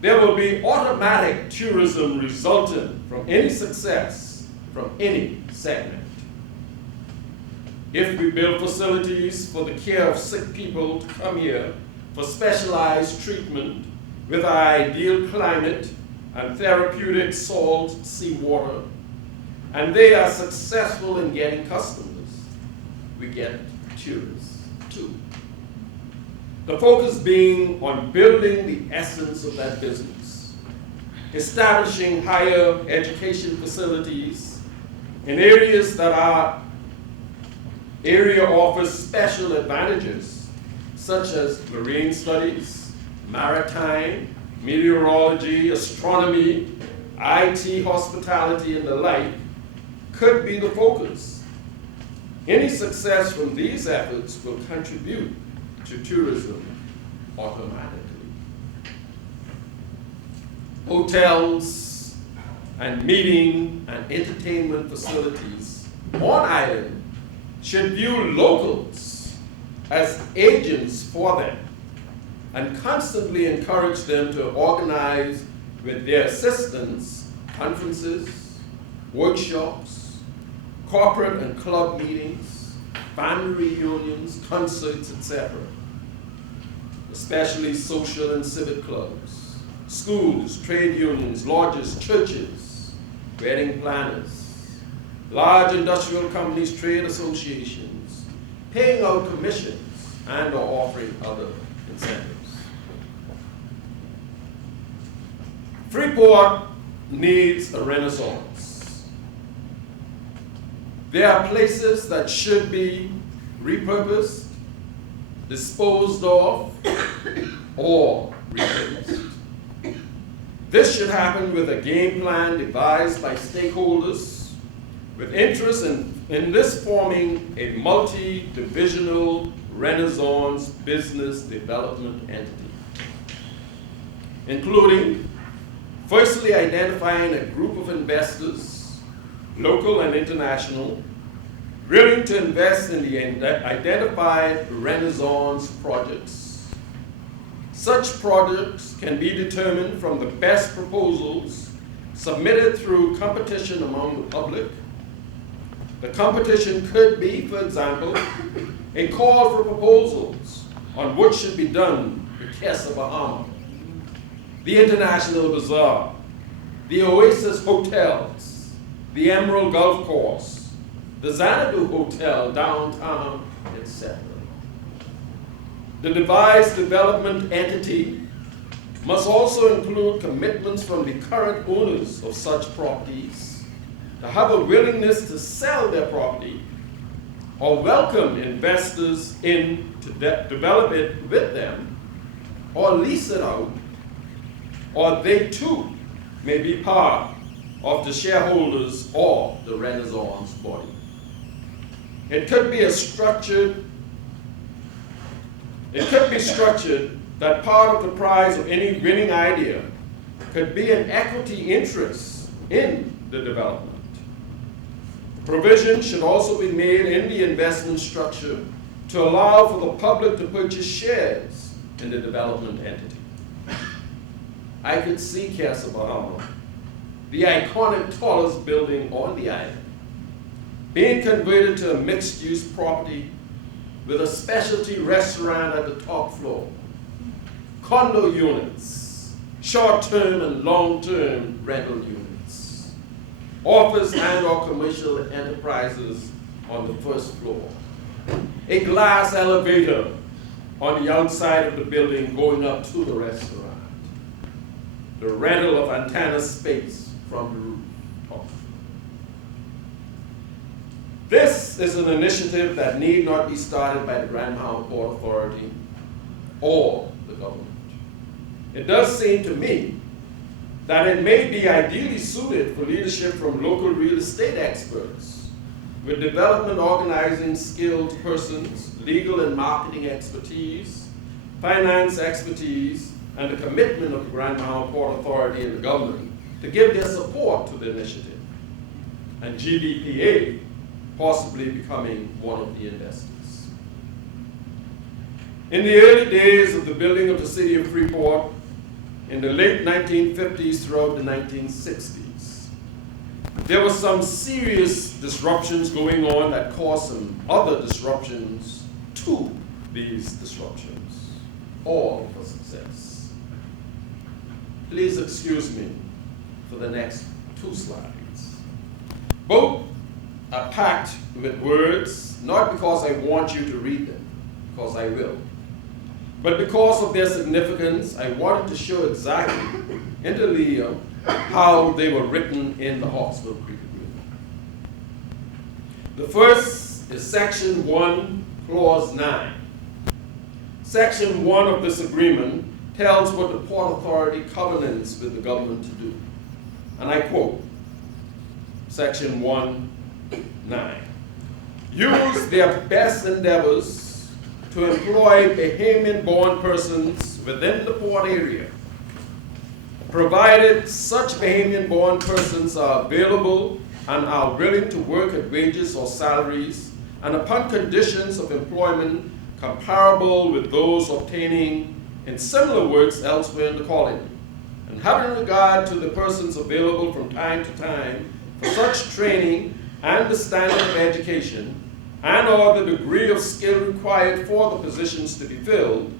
There will be automatic tourism resultant from any success from any segment. If we build facilities for the care of sick people to come here for specialized treatment with our ideal climate and therapeutic salt seawater, and they are successful in getting customers, we get tourists too. The focus being on building the essence of that business, establishing higher education facilities in areas that our area offers special advantages, such as marine studies, maritime, meteorology, astronomy, IT, hospitality, and the like, could be the focus. Any success from these efforts will contribute to tourism automatically. Hotels and meeting and entertainment facilities on island should view locals as agents for them and constantly encourage them to organize with their assistance conferences, workshops, corporate and club meetings, family reunions, concerts, etc. Especially social and civic clubs, schools, trade unions, lodges, churches, wedding planners, large industrial companies, trade associations, paying out commissions and or offering other incentives. Freeport needs a renaissance. There are places that should be repurposed, disposed of, or repurposed. This should happen with a game plan devised by stakeholders with interest in this forming a multi-divisional Renaissance business development entity, including firstly identifying a group of investors, local and international, willing to invest in the identified Renaissance projects. Such projects can be determined from the best proposals submitted through competition among the public. The competition could be, for example, a call for proposals on what should be done with Grand Bahama, the International Bazaar, the Oasis Hotels, the Emerald Golf Course, the Xanadu Hotel downtown, etc. The devised development entity must also include commitments from the current owners of such properties to have a willingness to sell their property or welcome investors in to develop it with them or lease it out, or they too may be part of the shareholders or the Renaissance body. It could be structured that part of the prize of any winning idea could be an equity interest in the development. Provision should also be made in the investment structure to allow for the public to purchase shares in the development entity. I could see Grand Bahama, the iconic tallest building on the island, being converted to a mixed-use property with a specialty restaurant at the top floor, condo units, short-term and long-term rental units, office and/or commercial enterprises on the first floor, a glass elevator on the outside of the building going up to the restaurant, the rental of antenna space from the rooftop. This is an initiative that need not be started by the Grand Bahama Port Authority or the government. It does seem to me that it may be ideally suited for leadership from local real estate experts with development organizing skilled persons, legal and marketing expertise, finance expertise, and the commitment of the Grand Bahama Port Authority and the government to give their support to the initiative, and GBPA possibly becoming one of the investors. In the early days of the building of the city of Freeport, in the late 1950s throughout the 1960s, there were some serious disruptions going on that caused some other disruptions to these disruptions, all for success. Please excuse me for the next 2 slides. Both are packed with words, not because I want you to read them, because I will, but because of their significance. I wanted to show exactly, inter alia, how they were written in the Hawksbill Creek Agreement. The first is Section 1, Clause 9. Section 1 of this agreement tells what the Port Authority covenants with the government to do. And I quote, Section 1:9. Use their best endeavors to employ Bahamian-born persons within the port area, provided such Bahamian-born persons are available and are willing to work at wages or salaries, and upon conditions of employment comparable with those obtaining in similar works elsewhere in the colony, and having regard to the persons available from time to time for such training and the standard of education, and or the degree of skill required for the positions to be filled,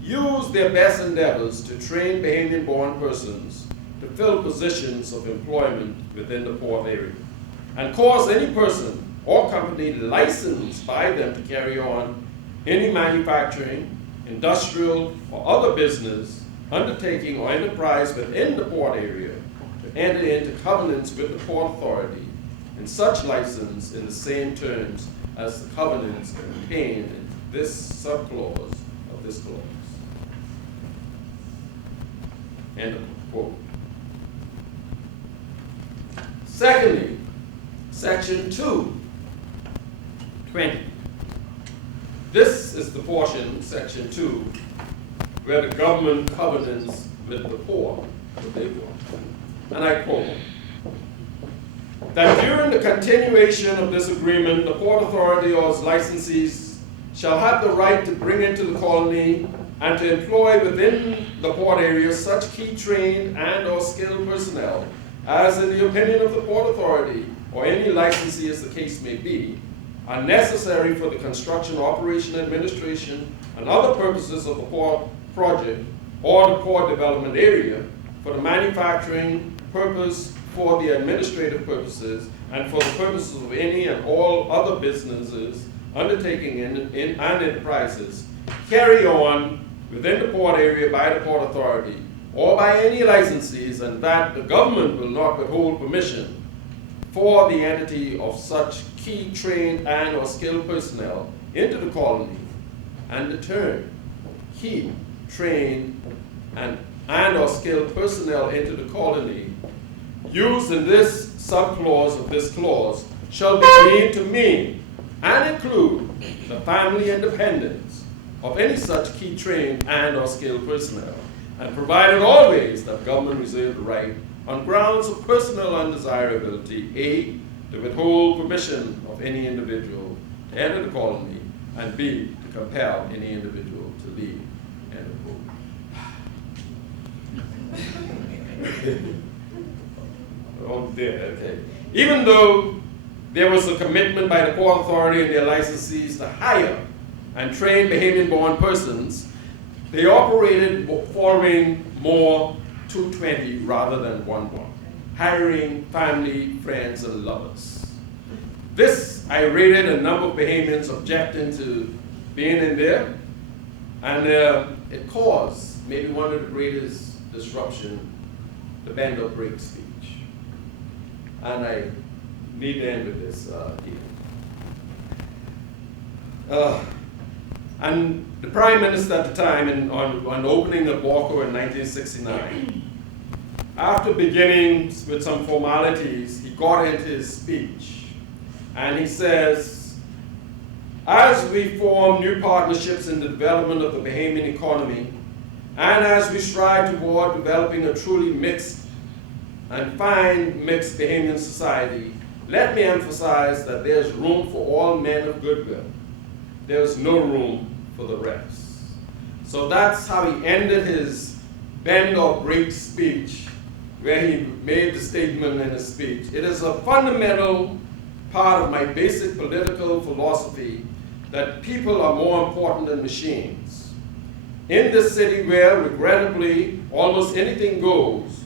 use their best endeavors to train Bahamian-born persons to fill positions of employment within the port area, and cause any person or company licensed by them to carry on any manufacturing, industrial, or other business, undertaking, or enterprise within the port area to enter into covenants with the Port Authority in such license in the same terms as the covenants contained in this subclause of this clause. End of quote. Secondly, Section 2:20. This is the portion, Section 2, where the government covenants with the port what they want. And I quote, that during the continuation of this agreement, the Port Authority or its licensees shall have the right to bring into the colony and to employ within the port area such key trained and or skilled personnel as in the opinion of the Port Authority or any licensee as the case may be, are necessary for the construction, operation, administration, and other purposes of the port project or the port development area, for the manufacturing purpose, for the administrative purposes, and for the purposes of any and all other businesses, undertaking and enterprises carry on within the port area by the Port Authority or by any licensees, and that the government will not withhold permission for the entity of such key trained and or skilled personnel into the colony, and the term key trained and or skilled personnel into the colony used in this subclause of this clause shall be deemed to mean and include the family and dependents of any such key trained and or skilled personnel, and provided always that government reserve the right on grounds of personal undesirability, A, to withhold permission of any individual to enter the colony, and B, to compel any individual to leave. End of quote. Oh dear, okay. Even though there was a commitment by the Port Authority and their licensees to hire and train Bahamian-born persons, they operated following more 220 rather than 11, hiring family, friends, and lovers. This, I rated a number of Bahamians objecting to being in there, and it caused maybe one of the greatest disruption, the bend or break speech. And I need to end with this here. And the Prime Minister at the time, on the opening of Borco in 1969, after beginning with some formalities, he got into his speech, and he says, as we form new partnerships in the development of the Bahamian economy, and as we strive toward developing a truly mixed and fine mixed Bahamian society, let me emphasize that there's room for all men of goodwill. There's no room for the rest. So that's how he ended his bend or break speech, where he made the statement in his speech. It is a fundamental part of my basic political philosophy that people are more important than machines. In this city where, regrettably, almost anything goes,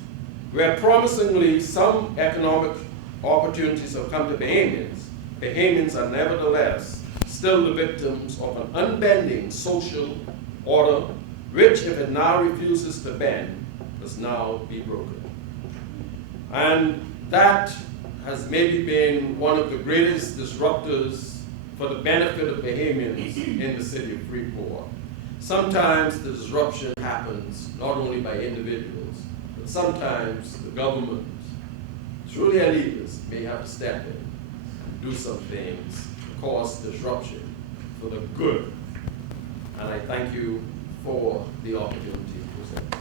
where promisingly some economic opportunities have come to Bahamians, Bahamians are nevertheless still the victims of an unbending social order, which, if it now refuses to bend, must now be broken. And that has maybe been one of the greatest disruptors for the benefit of Bahamians in the city of Freeport. Sometimes the disruption happens not only by individuals, but sometimes the government, through their leaders, may have to step in and do some things to cause disruption for the good. And I thank you for the opportunity to present.